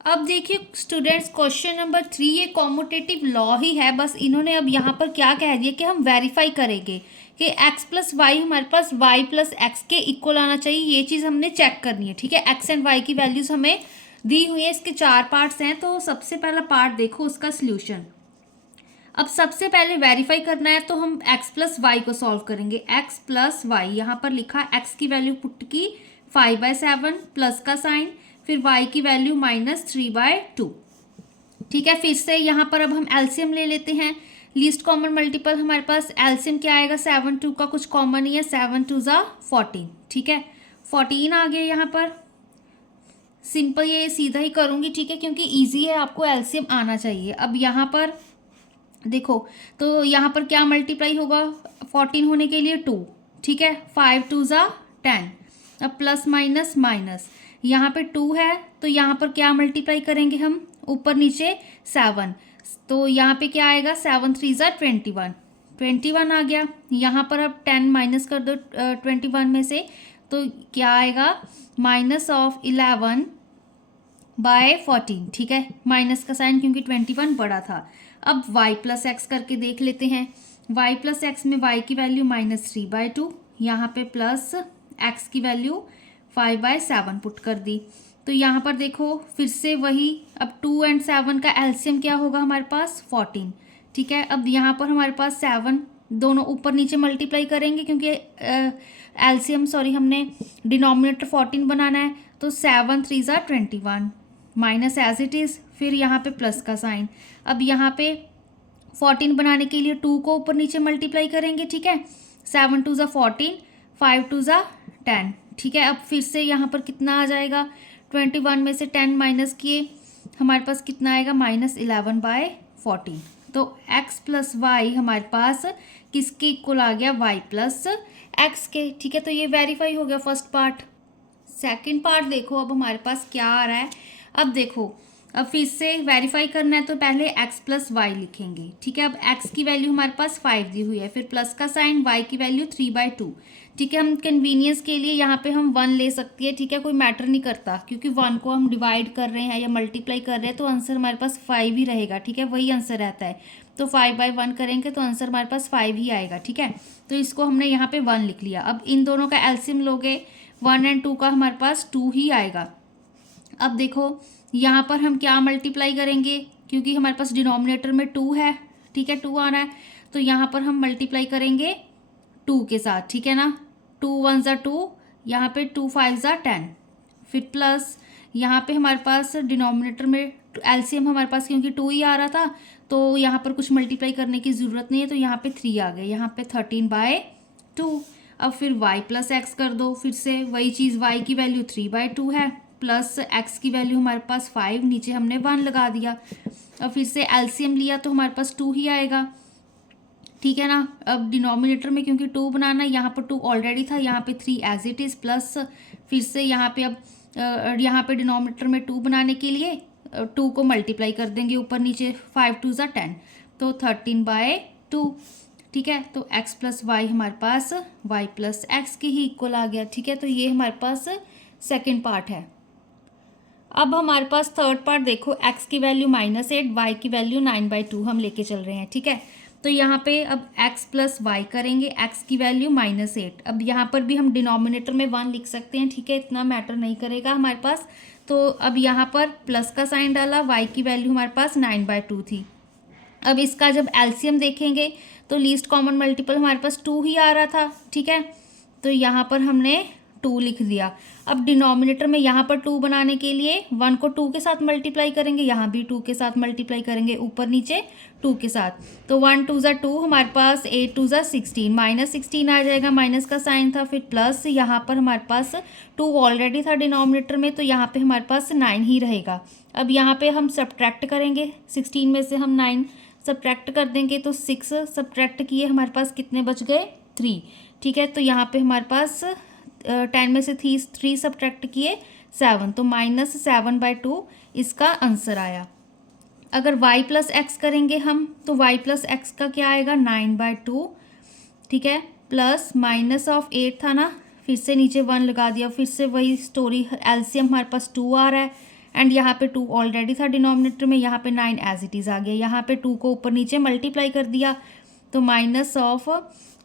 अब देखिए students, question number 3 ये कॉम्यूटेटिव लॉ ही है, बस इन्होंने अब यहाँ पर क्या कह दिया कि हम वेरीफाई करेंगे कि x प्लस वाई हमारे पास y प्लस एक्स के इक्वल आना चाहिए। ये चीज़ हमने चेक करनी है, ठीक है। x एंड y की वैल्यूज़ हमें दी हुई है, इसके 4 पार्ट्स हैं। तो सबसे पहला पार्ट देखो उसका सोल्यूशन। अब सबसे पहले वेरीफाई करना है तो हम x प्लस वाई को सॉल्व करेंगे। x प्लस वाई यहाँ पर लिखा, x की वैल्यू पुट की 5/7 प्लस का साइन, फिर y की वैल्यू -3/2। ठीक है, फिर से यहाँ पर अब हम एलसीएम ले लेते हैं। लीस्ट कॉमन मल्टीपल हमारे पास एलसीएम क्या आएगा, 7 2 का कुछ कॉमन नहीं है, 7 2 ज़ा 14। ठीक है, 14 आ गया यहाँ पर। सिंपल ये सीधा ही करूँगी, ठीक है, क्योंकि ईजी है, आपको एलसीएम आना चाहिए। अब यहाँ पर देखो तो यहाँ पर क्या मल्टीप्लाई होगा 14 होने के लिए 2। ठीक है, 5 2 ज़ा 10। अब प्लस माइनस माइनस, यहाँ पे 2 है तो यहाँ पर क्या मल्टीप्लाई करेंगे हम, ऊपर नीचे 7। तो यहाँ पे क्या आएगा, 7 3 ज़ा 21, 21 आ गया। यहाँ पर अब 10 माइनस कर दो 21 में से, तो क्या आएगा -11/14। ठीक है, माइनस का साइन क्योंकि 21 बड़ा था। अब y प्लस एक्स करके देख लेते हैं। y प्लस एक्स में y की वैल्यू -3/2, यहाँ पे प्लस x की वैल्यू 5/7 पुट कर दी। तो यहाँ पर देखो फिर से वही, अब 2 एंड 7 का एलसीएम क्या होगा हमारे पास 14। ठीक है, अब यहाँ पर हमारे पास 7 दोनों ऊपर नीचे मल्टीप्लाई करेंगे क्योंकि एलसीएम हमने डिनोमिनेटर 14 बनाना है। तो 7 3 ज़ा 21 माइनस एज इट इज़, फिर यहाँ पे प्लस का साइन। अब यहाँ पे 14 बनाने के लिए 2 को ऊपर नीचे मल्टीप्लाई करेंगे। ठीक है, 7 2 ज़ा 14, 5 2 ज़ा 10। ठीक है, अब फिर से यहाँ पर कितना आ जाएगा, 21 में से 10 माइनस किए हमारे पास कितना आएगा, -11/14। तो x प्लस वाई हमारे पास किसके इक्वल आ गया, y प्लस एक्स के। ठीक है, तो ये वेरीफाई हो गया फर्स्ट पार्ट। सेकंड पार्ट देखो अब हमारे पास क्या आ रहा है। अब देखो, अब फिर से वेरीफाई करना है तो पहले x प्लस वाई लिखेंगे। ठीक है, अब x की वैल्यू हमारे पास 5 दी हुई है, फिर प्लस का साइन, y की वैल्यू 3/2। ठीक है, हम कन्वीनियंस के लिए यहाँ पे हम 1 ले सकती है। ठीक है, कोई मैटर नहीं करता क्योंकि 1 को हम डिवाइड कर रहे हैं या मल्टीप्लाई कर रहे हैं तो आंसर हमारे पास 5 ही रहेगा। ठीक है, वही आंसर रहता है। तो 5/1 करेंगे तो आंसर हमारे पास 5 ही आएगा। ठीक है, तो इसको हमने यहाँ पे 1 लिख लिया। अब इन दोनों का एलसीएम लोगे, 1 एंड 2 का हमारे पास 2 ही आएगा। अब देखो यहाँ पर हम क्या मल्टीप्लाई करेंगे, क्योंकि हमारे पास डिनोमिनेटर में 2 है। ठीक है, 2 आना है तो यहाँ पर हम मल्टीप्लाई करेंगे 2 के साथ। ठीक है ना, 2 1 ज़ा 2, यहाँ पे 2 5 ज़ा 10, फिर प्लस यहाँ पे हमारे पास डिनोमिनेटर में एलसीएम हमारे पास क्योंकि 2 ही आ रहा था तो यहाँ पर कुछ मल्टीप्लाई करने की ज़रूरत नहीं है, तो यहाँ पे 3 आ गए, यहाँ पे 13/2। अब फिर y प्लस एक्स कर दो, फिर से वही चीज़, y की वैल्यू 3/2 है, प्लस x की वैल्यू हमारे पास 5, नीचे हमने 1 लगा दिया। अब फिर से एलसीएम लिया तो हमारे पास 2 ही आएगा। ठीक है ना, अब डिनोमिनेटर में क्योंकि 2 बनाना है, यहाँ पर 2 ऑलरेडी था, यहाँ पे 3 एज इट इज़, प्लस फिर से यहाँ पे अब यहाँ पे डिनोमिनेटर में 2 बनाने के लिए 2 को मल्टीप्लाई कर देंगे ऊपर नीचे, 5 2 ज़ा 10, तो 13/2। ठीक है, तो x प्लस वाई हमारे पास y प्लस एक्स के ही इक्वल आ गया। ठीक है, तो ये हमारे पास सेकेंड पार्ट है। अब हमारे पास थर्ड पार्ट देखो, x की वैल्यू -8, y की वैल्यू 9/2 हम लेके चल रहे हैं। ठीक है, तो यहाँ पे अब x प्लस वाई करेंगे, x की वैल्यू -8। अब यहाँ पर भी हम डिनोमिनेटर में 1 लिख सकते हैं। ठीक है, इतना मैटर नहीं करेगा हमारे पास। तो अब यहाँ पर प्लस का साइन डाला, y की वैल्यू हमारे पास 9/2 थी। अब इसका जब एलसीएम देखेंगे तो लीस्ट कॉमन मल्टीपल हमारे पास 2 ही आ रहा था। ठीक है, तो यहाँ पर हमने 2 लिख दिया। अब डिनोमिनेटर में यहाँ पर 2 बनाने के लिए 1 को 2 के साथ मल्टीप्लाई करेंगे, यहाँ भी 2 के साथ मल्टीप्लाई करेंगे, ऊपर नीचे 2 के साथ। तो 1 2 ज़ा 2 हमारे पास, 8 2 ज़ा 16, -16 आ जाएगा, माइनस का साइन था, फिर प्लस यहाँ पर हमारे पास 2 ऑलरेडी था डिनोमिनेटर में तो यहाँ पे हमारे पास 9 ही रहेगा। अब यहाँ पे हम सब्ट्रैक्ट करेंगे, 16 में से हम 9 सब्ट्रैक्ट कर देंगे तो 6 सब्ट्रैक्ट किए हमारे पास कितने बच गए, 3। ठीक है, तो यहाँ पे हमारे पास 10 में से 3 सब्ट्रैक्ट किए 7, तो -7/2 इसका आंसर आया। अगर y प्लस एक्स करेंगे हम तो y प्लस एक्स का क्या आएगा, 9/2। ठीक है, प्लस -8 था ना, फिर से नीचे 1 लगा दिया, फिर से वही स्टोरी, एलसीएम हमारे पास 2 आ रहा है, एंड यहाँ पे 2 ऑलरेडी था डिनोमिनेटर में, यहाँ पे 9 एज इट इज़ आ गया। यहाँ पे 2 को ऊपर नीचे मल्टीप्लाई कर दिया तो माइनस ऑफ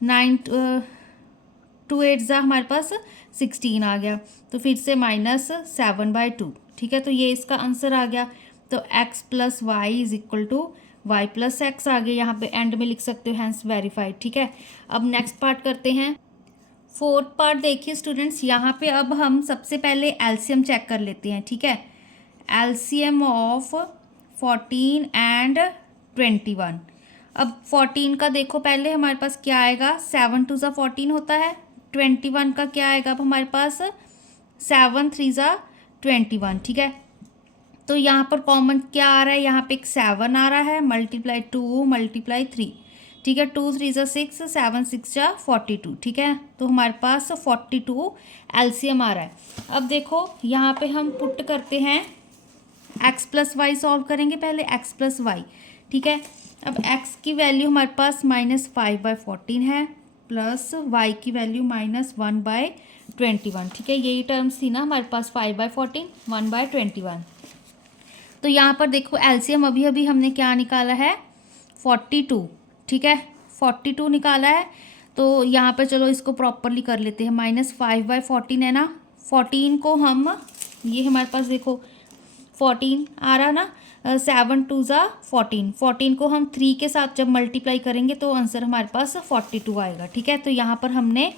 9 2 8 ज़ा हमारे पास 16 आ गया। तो फिर से -7/2, ठीक है। तो ये इसका आंसर आ गया। तो x + y = y + x आ गया। यहाँ पे एंड में लिख सकते हो हैंस वेरीफाइड, ठीक है। अब नेक्स्ट पार्ट करते हैं। फोर्थ पार्ट देखिए स्टूडेंट्स, यहाँ पे अब हम सबसे पहले एलसीएम चेक कर लेते हैं, ठीक है। LCM of 14 and 21। अब 14 का देखो पहले हमारे पास क्या आएगा, 7 2 ज़ा 14 होता है। 21 का क्या आएगा अब हमारे पास, 7 3 ज़ा 21, ठीक है। तो यहाँ पर कॉमन क्या आ रहा है, यहाँ पे एक 7 आ रहा है, मल्टीप्लाई 2 मल्टीप्लाई 3, ठीक है। 2 3 ज़ा 6, 7 6 ज़ा 42, ठीक है। तो हमारे पास 42 एलसीएम आ रहा है। अब देखो यहाँ पे हम पुट करते हैं, x + y सॉल्व करेंगे पहले, x + y, ठीक है। अब x की वैल्यू हमारे पास -5/14 है, प्लस y की वैल्यू -1/21, ठीक है। यही टर्म्स थी ना हमारे पास, 5/14 1/21। तो यहाँ पर देखो एलसीएम अभी अभी हमने क्या निकाला है, 42, ठीक है। 42 निकाला है। तो यहाँ पर चलो इसको प्रॉपरली कर लेते हैं। -5/14 है ना, 14 को हम, ये हमारे पास देखो 14 आ रहा ना, 7 2 ज़ा 14, 14 को हम 3 के साथ जब मल्टीप्लाई करेंगे तो आंसर हमारे पास 42 आएगा, ठीक है। तो यहाँ पर हमने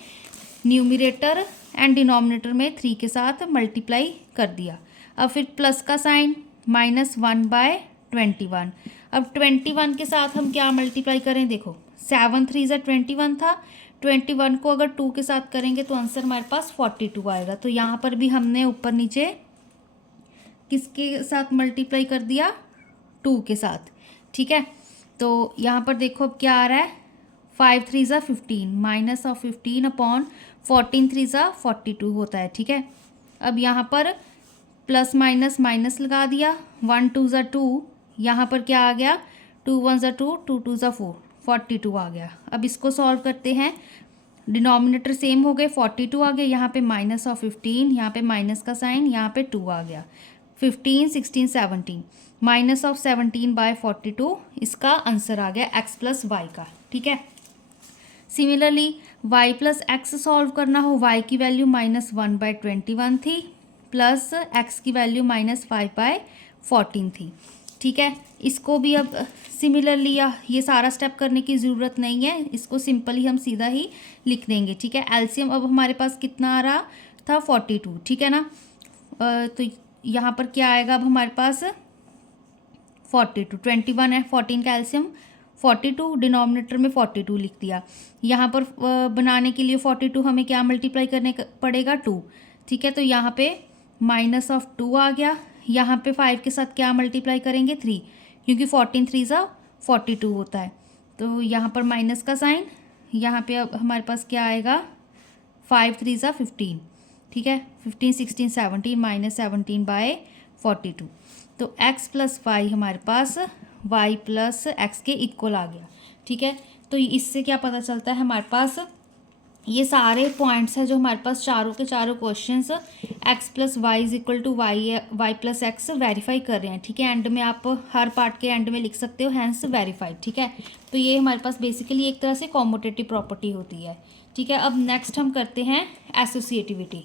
न्यूमरेटर एंड डिनोमिनेटर में 3 के साथ मल्टीप्लाई कर दिया। अब फिर प्लस का साइन, -1/21। अब 21 के साथ हम क्या मल्टीप्लाई करें, देखो 7 3 ज़ा 21 था, 21 को अगर 2 के साथ करेंगे तो आंसर हमारे पास 42 आएगा। तो यहाँ पर भी हमने ऊपर नीचे किसके साथ मल्टीप्लाई कर दिया, 2 के साथ, ठीक है। तो यहाँ पर देखो अब क्या आ रहा है, 5 3 ज़ा 15, -15/14 3 ज़ा 42 होता है, ठीक है। अब यहाँ पर प्लस माइनस माइनस लगा दिया, 1 2 ज़ा 2, यहाँ पर क्या आ गया, 2 1 ज़ा 2, 2 2 ज़ा 4, 42 आ गया। अब इसको सॉल्व करते हैं, डिनोमिनेटर सेम हो गए, 42 आ गया, यहाँ पे -15, यहाँ पे माइनस का साइन, यहाँ पे 2 आ गया। 15 16 17, -17/42 इसका आंसर आ गया x + y का, ठीक है। सिमिलरली y + x सॉल्व करना हो, y की वैल्यू -1/21 थी, प्लस x की वैल्यू -5/14 थी, ठीक है। इसको भी अब सिमिलरली ये सारा स्टेप करने की ज़रूरत नहीं है, इसको सिंपली हम सीधा ही लिख देंगे, ठीक है। एलसीएम अब हमारे पास कितना आ रहा था, 42, ठीक है ना। तो यहाँ पर क्या आएगा अब हमारे पास, 42, 21 है, 14 का एलसीएम 42, डिनोमिनेटर में 42 लिख दिया। यहाँ पर बनाने के लिए 42 हमें क्या मल्टीप्लाई करने पड़ेगा, 2, ठीक है। तो यहाँ पे -2 आ गया, यहाँ पे 5 के साथ क्या मल्टीप्लाई करेंगे, 3, क्योंकि 14 3 ज़ा 42 होता है। तो यहाँ पर माइनस का साइन, यहाँ पे अब हमारे पास क्या आएगा, 5 3 ज़ा 15, ठीक है। 15 16 17, -17/42। तो x + y हमारे पास y + x के इक्वल आ गया, ठीक है। तो इससे क्या पता चलता है, हमारे पास ये सारे पॉइंट्स हैं जो हमारे पास चारों के चारों questions x + y = y + x verify कर रहे हैं, ठीक है। एंड में आप हर पार्ट के एंड में लिख सकते हो हैंस वेरीफाइड, ठीक है। तो ये हमारे पास बेसिकली एक तरह से कॉम्यूटेटिव प्रॉपर्टी होती है, ठीक है। अब नेक्स्ट हम करते हैं एसोसिएटिविटी।